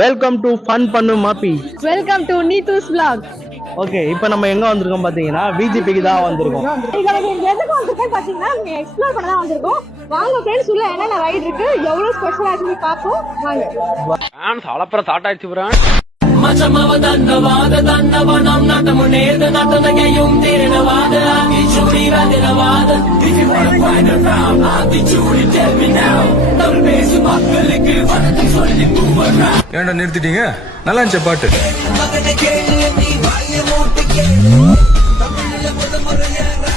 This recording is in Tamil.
வெல்கம் டு ஃபன் பண்ணு மாப்பி. Welcome to Neethu's vlog. Okay, இப்போ நம்ம எங்க வந்திருக்கோம் பாத்தீங்கன்னா பிஜிபிக்கு தான் வந்திருக்கோம். எதுக்கு வந்திருக்கோம் பாத்தீங்கன்னா இங்க எக்ஸ்ப்ளோர் பண்ண தான் வந்திருக்கோம். வாங்க फ्रेंड्स, உள்ள என்னென்ன ரைட் இருக்கு, எவ்வளவு ஸ்பெஷல் ஆக்சுவலி பாப்போம் வாங்க. நான் சாலப்பற தாட்டாச்சு புறான் மச்சமவ தன்னவாத தன்னவனம் நட்டமுனேத நட்டனகையும் தீரணவாத ஆகிச்சூடிரதினவாத If you wanna find around ஆகிச்சூடி tell me now Tamil பேசு மக்களுக்கு வணக்கம் சொல்லி move around. ஏன்டா நிறுத்திட்டீங்க? நல்லா இருந்துச்சு பாட்டு. மகனை கேளு நீ வாய மூட்டு கேளு தமிழ்ல முதல் முறையாக